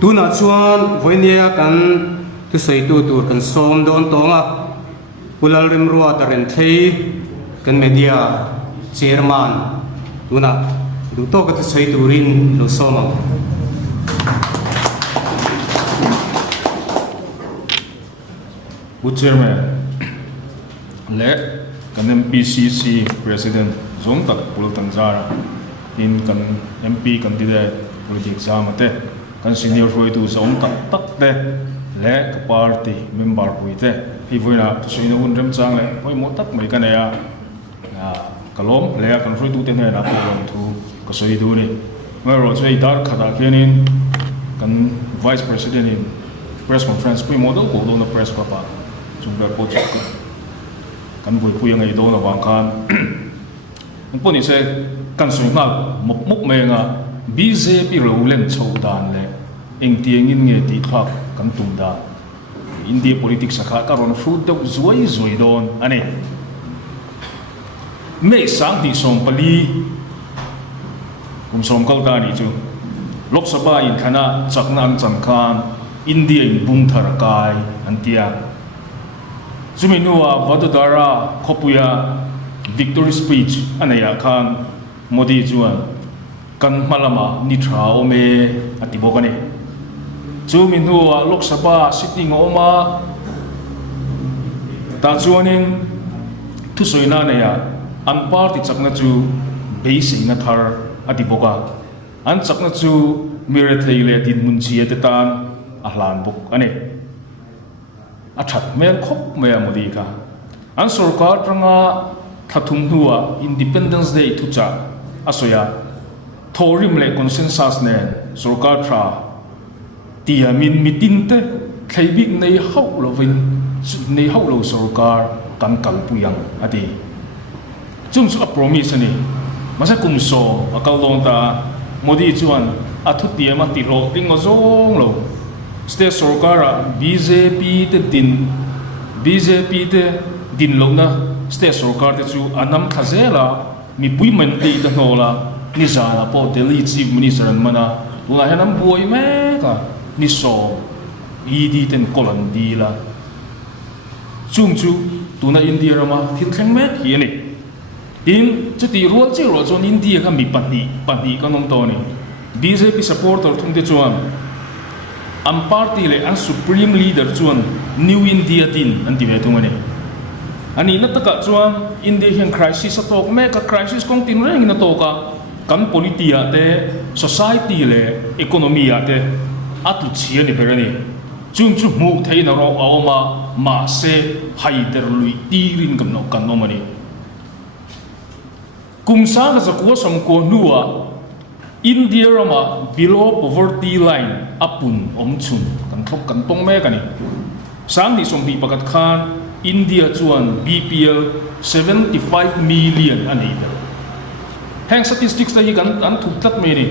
tu na chuan voinia kan tu sei tu tur kan som don tonga pulal rim ruwa taren thei kan media chairman tu na du to ka tu sei turin lo somang Good Chairman, le kan MPCC President Zong Tak Pul Tanzara in kan MP candidate politics amate kan senior foi tu Zong Tak te le ka party member puite hi voina to soina un rem chang le hoi mo tak mai kan ya kalom le kan foi tu te ne na ko tu ka soi du ni mai ro chei dar khada kenin kan vice president in press conference pui mo do ko do na press ko pa chúng po chuk kan bui pui ngai do na wang khan po ni se kan soi nga mok mok me nga BJP lo len chou dan le eng tieng in nge ti thak kan tum da India politics sakha ka ron fruit do zoi don ane me sang ti som pali kum som kal da ni chu Lok Sabha in khana chakna an chan khan India in bung thar kai antia Zuminua Vadodara Kopuya victory speech anaya khan Modi juan kan malama nitra ome atibokane Zuminua Lok Sabha sitting oma ta juanin tu soina naya an party chakna chu base na thar atiboka an chakna chu miratheile din munchi etan ahlan buk ane Achat mel khop mea modi ka an sarkar tranga thatum nuwa Independence Day tucha asoya thorim le consensus ne sarkar tra tiamin mitinte thaibik nei hau lovin nei hau lo sarkar kan kalpuyang ati chung su a promise ni masa kumso akal long ta modi chuan athu tiama ti ro ringo zong lo State Sarkara BJP te din lo na State Sarkar te chu anam khazela mi puimen ti ta hola ni zala po Delhi Chief Minister mana tula hanam boy me ka ni so idi ten kolan di la chung chu tuna India rama thil khang me hi ni in chuti rual che ro chon India ka mi pani ka nom to ni BJP supporter thung te chuan am party le an supreme leader chuan New India din an ti ve thumani ani na taka chuan India hian crisis atok me ka crisis kong tin reng na to ka kan politia te society le economy te atu chia ni perani chung chu mu thei na ro awma ma se haider lui tirin kam no kan no mani kumsa na zakwa som ko nuwa India rama below poverty line apun omchun kan thok kan tong me kani sang ni som hi pakat khan India chuan BPL 75 million ani da hang statistics la hi kan an thuk tlat me ni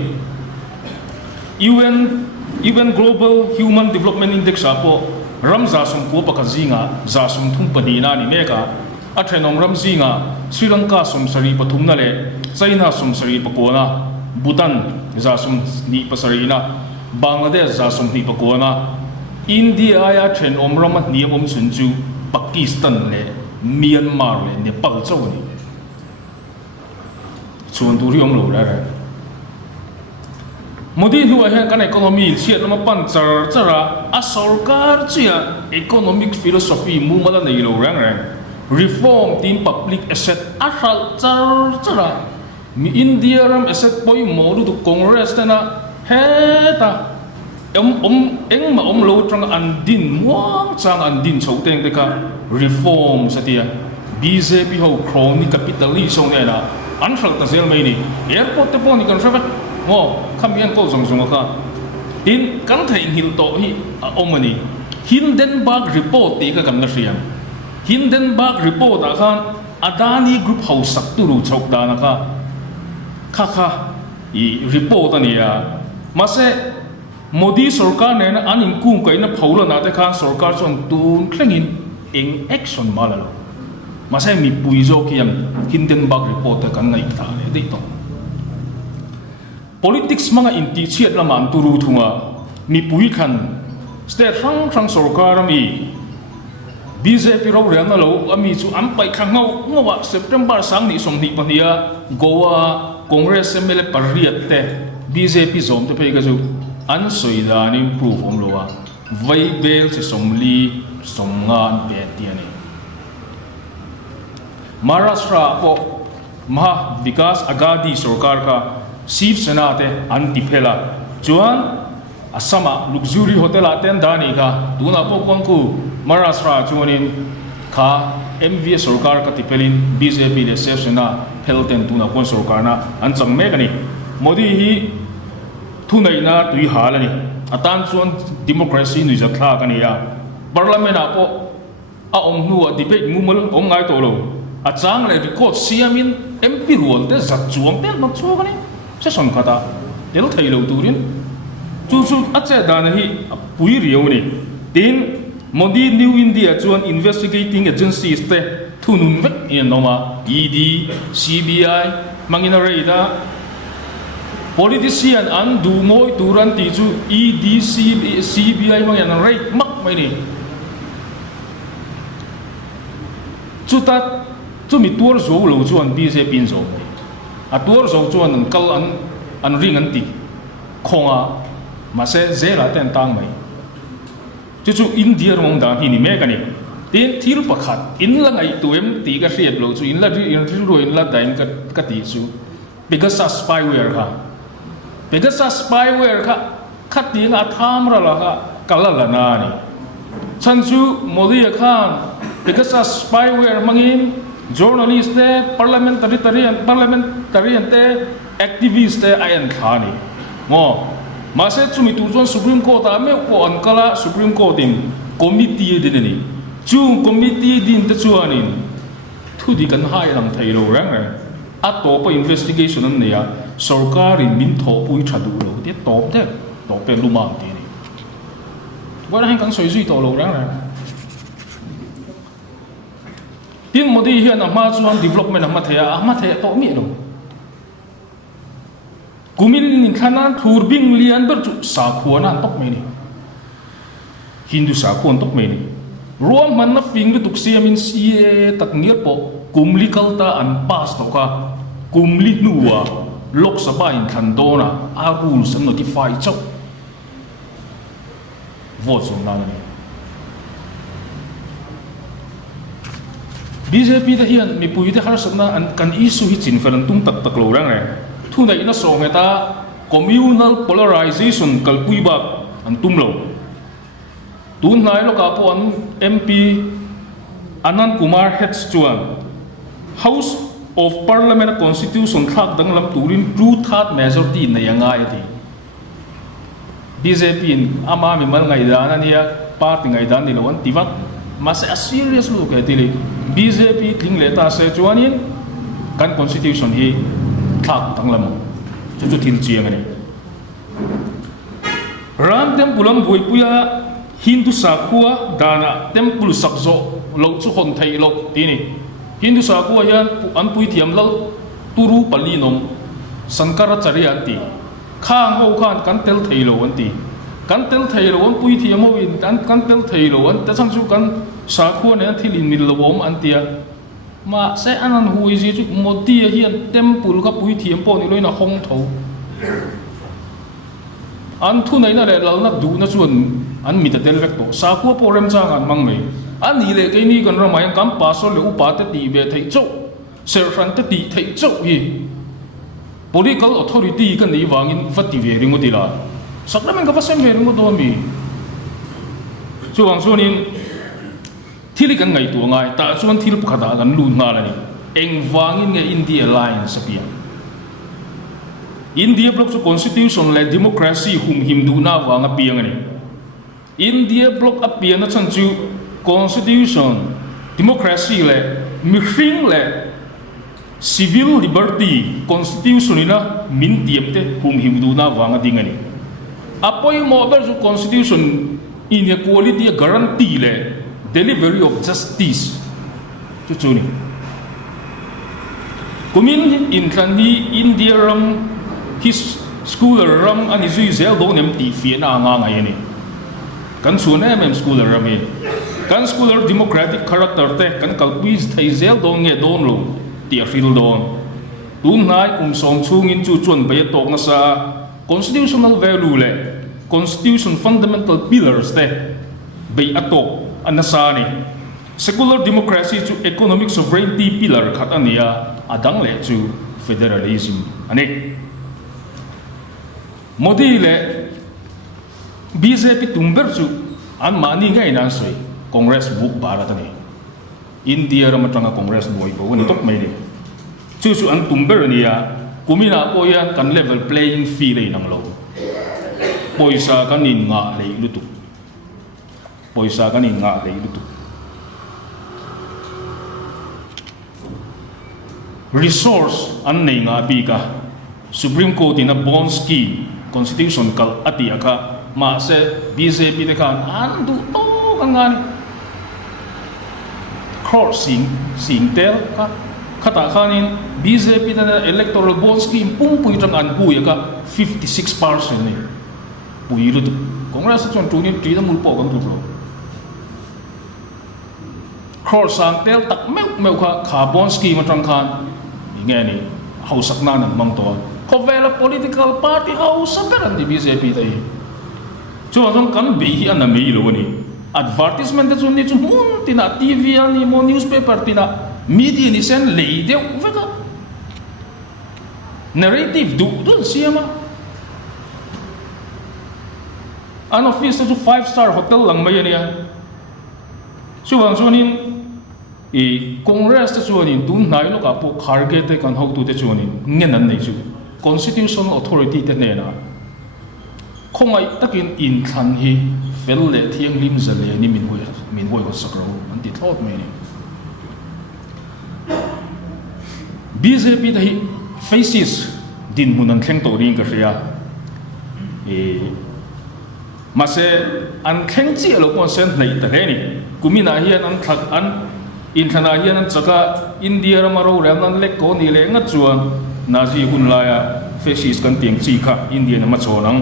UN Global Human Development Index apo ramza som ko pakazinga za som thum pani na ni meka athenom ramzinga Sri Lanka som sari pathum na le China som sari pakona Bhutan zasum ni pasarina Bangladesh zasum ni pakona India ya tren omramat ni om sunju Pakistan le Myanmar le Nepal chawni chuan turi om lo ra Modi huwa he kan economy chiat lama pan chara a sarkar chia economic philosophy mu mala nei lo rang reform tin public asset a hal chara mi India ram asset boy modu to Congress na heta eng ma lo trang andin muang chang andin choteng te ka reform satia BJP ho chronic capitalism ne na an thal ta zel mai ni airport te pon ni kan sabat mo kham yan ko zong zong ka in kan thai hil to hi omani Hindenburg report te ka kan na rian Hindenburg report a khan Adani group house sak tu ru chok da na ka kha i report ania mase Modi sarkar ne an ingkung kai na phaula na te khan sarkar chon tun thlengin eng action malalo mase mi puizo kiam Hindenburg report kan ngai ta ne dei to politics mga inti chiat la man turu thunga mi pui khan state rang sarkar ami BJP ro riang na lo ami chu am pai khang ngawa September sang ni som ni pania Goa Congress MLA pariat te BJP zom te pe ga chu an soida ni proof om lowa vai bel se somli somngan pe tiani Maharashtra po Maha Vikas Agadi sarkar ka Shiv Sena te anti phela chuan Asama luxury hotel aten dani ka tuna po kongku Maharashtra chuanin kha MV sarkar ka tipelin BJP le Shiv Sena phelten tuna kon sarkar na an changme kani Modi hi thunai na tui halani atan chuan democracy ni jathla kani ya parliament a po a omnu a debate mumul ongai to lo a chang le record siamin MP role te zat chuang te mak chu kani se son khata tel thailo turin chu ache dan hi pui riu ni tin Modi New India chuan investigating agencies te thunun vek in noma ED CBI mangina reida politician an du moi turan ti chu ED CBI mangina rei mak mai ni chu ta chu mi tur zo lo chuan BJP pin zo a tur zo chuan an kal an ring an ti khonga ma se zela ten tang mai chu India mong da hi ni me ka ni tin thil pakhat in la ngai tuem ti ka hriat lo chu in la ro in la dain ka ti chu because of spyware ka khati na tham ra la ka kala la na ni chan chu Modi khan because of spyware mangin journalist te parliamentarian te activist te ayan khani mo ma se chumi tu chon Supreme Court a me ko an kala Supreme Court in committee din ni chung committee din te chuanin thu di kan hai lam thai lo rang a to pa investigation an ne ya sarkar in min tho pui thadu lo te top pe luma ti ni wa han kan soi zui to lo rang tin Modi hian a ma chuan development a ma thaya to mi lo kumin in khanan thurbing lian ber chu sa khuana tok me ni Hindu sa khon tok me ni ruam man na fing du tuk siamin sie tak ngir po kumli kalta an pass to ka kumli nuwa lok sabha in khandona a rules an notify chok vote so na ni BJP da hian mi pui te har sabna an kan issue hi chin felan tum tak lo rang thu nei na so ngeta communal polarization kalpui ba an tumlo tun nai lo ka po an MP Anand Kumar heads chuan House of Parliament Constitution thak danglam turin blue third majority na yanga yati BJP in ama mi mal ngai dan ania party ngai dan ni lo an tivat mas a serious look at it BJP ting leta se chuanin kan constitution hi thak tanglam chu thin chiang ani ram tempulam boi puya Hindu sakhua dana temple sakzo lo chu hon thai lo tini Hindu sakhua yan an pui thiam lo turu palinom sankaracharya ti khang ho khan kan tel thai lo an ti kan tel thai lo an pui thiam ho in kan tel thai lo an ta sang chu kan sakhua ne thil in mil lo bom an tia ma se anan hui ji chu Modi hian temple ka pui thiam po ni loina hong tho an thu nei na le lal na du na chuan an mi ta tel vek to sakhua po rem chang an mang mai an ni le ke ni kan ramai kam pa so le upa te ti ve thei chau ser ran te ti thei chau hi political authority kan ni wangin vati ve ringu tila saklamen ka vasem ve ringu do mi chuang chuanin thili kan ngai tu ngai ta chuan thil phada kan lu na la ni eng wangin nge India alliance apia India block so constitution le democracy hum him du na wanga piang ani India block apia na chan chu constitution democracy le mihring le civil liberty constitution ina min tiap te hum him du na wanga dingani apoi mo ber so constitution inequality guarantee le delivery of justice chu chuni kumin in kan hi India ram his scholar ram ani zui zel do nem ti fi na nga ngai ni kan chu ne mem scholar ram e kan scholar democratic character te kan kalpuis thai zel do nge don lo ti ril don tun nai som chung in chu chun bai tok na sa constitutional value le constitution fundamental pillars te bai atok anasa ni secular democracy chu economic sovereignty pillar khat ania adang le chu federalism ani modi le BJP tumber chu an mani ngai nan soi congress book barat ani india ra matanga congress noi bo ni tok mai ni chu chu an tumber ania kumina ko yan kan level playing field ai nang lo poisa kan in nga le lutu poisa kan in nga le lutu resource an nei nga bi ka supreme court in a bond scheme constitution kal ati aka ma se BJP de kan an du to kangan cross sing tel ka khata khanin BJP da electoral bond scheme pum pui tang an hu ya ka 56% ni pui lu congress chon tu ni ti da mul po kam tu lo cross sang tel tak meu kha bond scheme tang khan nghe ni hậu sắc na nằm mong to có vẻ là political party hậu sắc cái gì BJP đây cho nên kan bị anh nằm ý luôn ni advertisement đó ni chúng muốn tin là TV ni mo newspaper tin là media ni sen lấy đều vậy đó narrative đủ đó xem mà anh office cho 5-star hotel lang mấy ni à cho nên Congress te chuanin tun nai lo ka po kharge te kan hau tu te chuanin ngen an nei chu constitutional authority te ne na khongai takin in than hi fel le thiang lim zale ni min hoi ho sakro an ti thot me ni BJP te hi faces din hunan thleng to ring ka ria mase an thleng chi lo kon sen nei ta le ni kumina hian an thak an in thana hian an chaka india ramaro ram nan lek ko ni le nga chuan nazi hun la ya fascist kan tiang chi kha india na ma chonang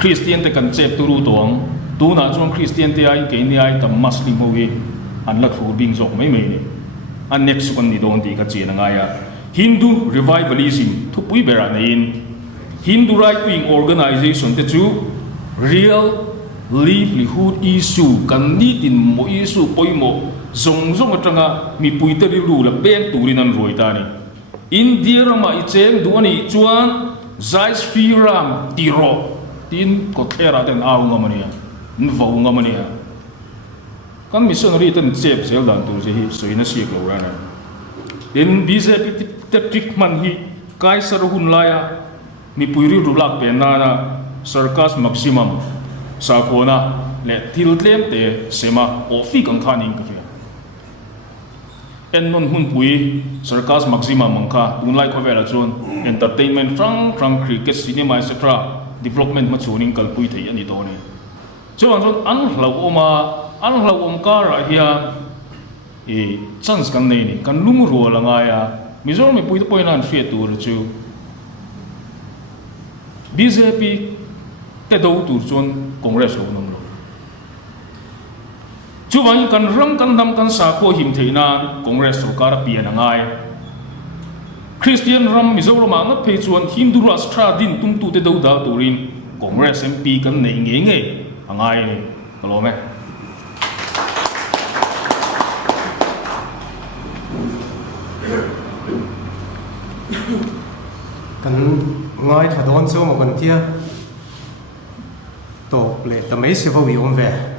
christian te kan chep turu tong tu na chuan christian te ai ke ni ai tam muslim ho gi an la khur bing jok mai mai ni an next one ni don ti ka chi na nga ya hindu revivalism thu pui bera na in hindu right wing organization te chu real livelihood issue kan ni tin mo issue poimo zong atanga mi puitari lu la beng turinan roi ta ni india rama I cheng duani chuan zai sri ram tiro tin ko thera den aw ngamania nvo ngamania kan missionary ten chep sel dan tu je hi soina si ko rana in BJP te trickman hi kai sar hun laya mi puiri rulak pe na sarkas maximum sa kona le til tlem te sema ofi kan khaning ka en non hun pui sarkas maximum mangkha tunlai ko vela chon entertainment frang cricket cinema etc development ma chuning kal pui thei ani to ne chuan an hlau om ka ra hian chance kan nei ni kan lung ro langa ya mizoram me pui to poinan fie tur chu BJP te do tur chon congress lo nom lo chuan kan rang kan dam kan sa ko him theina congress sarkar pian angai christian ram mizoram anga phe chuan hindu rashtra din tum tu te do da turin congress MP kan nei nge angai ni kalome kan ngai thadon chu mo kan tia to ple ta mai se vo wi om ve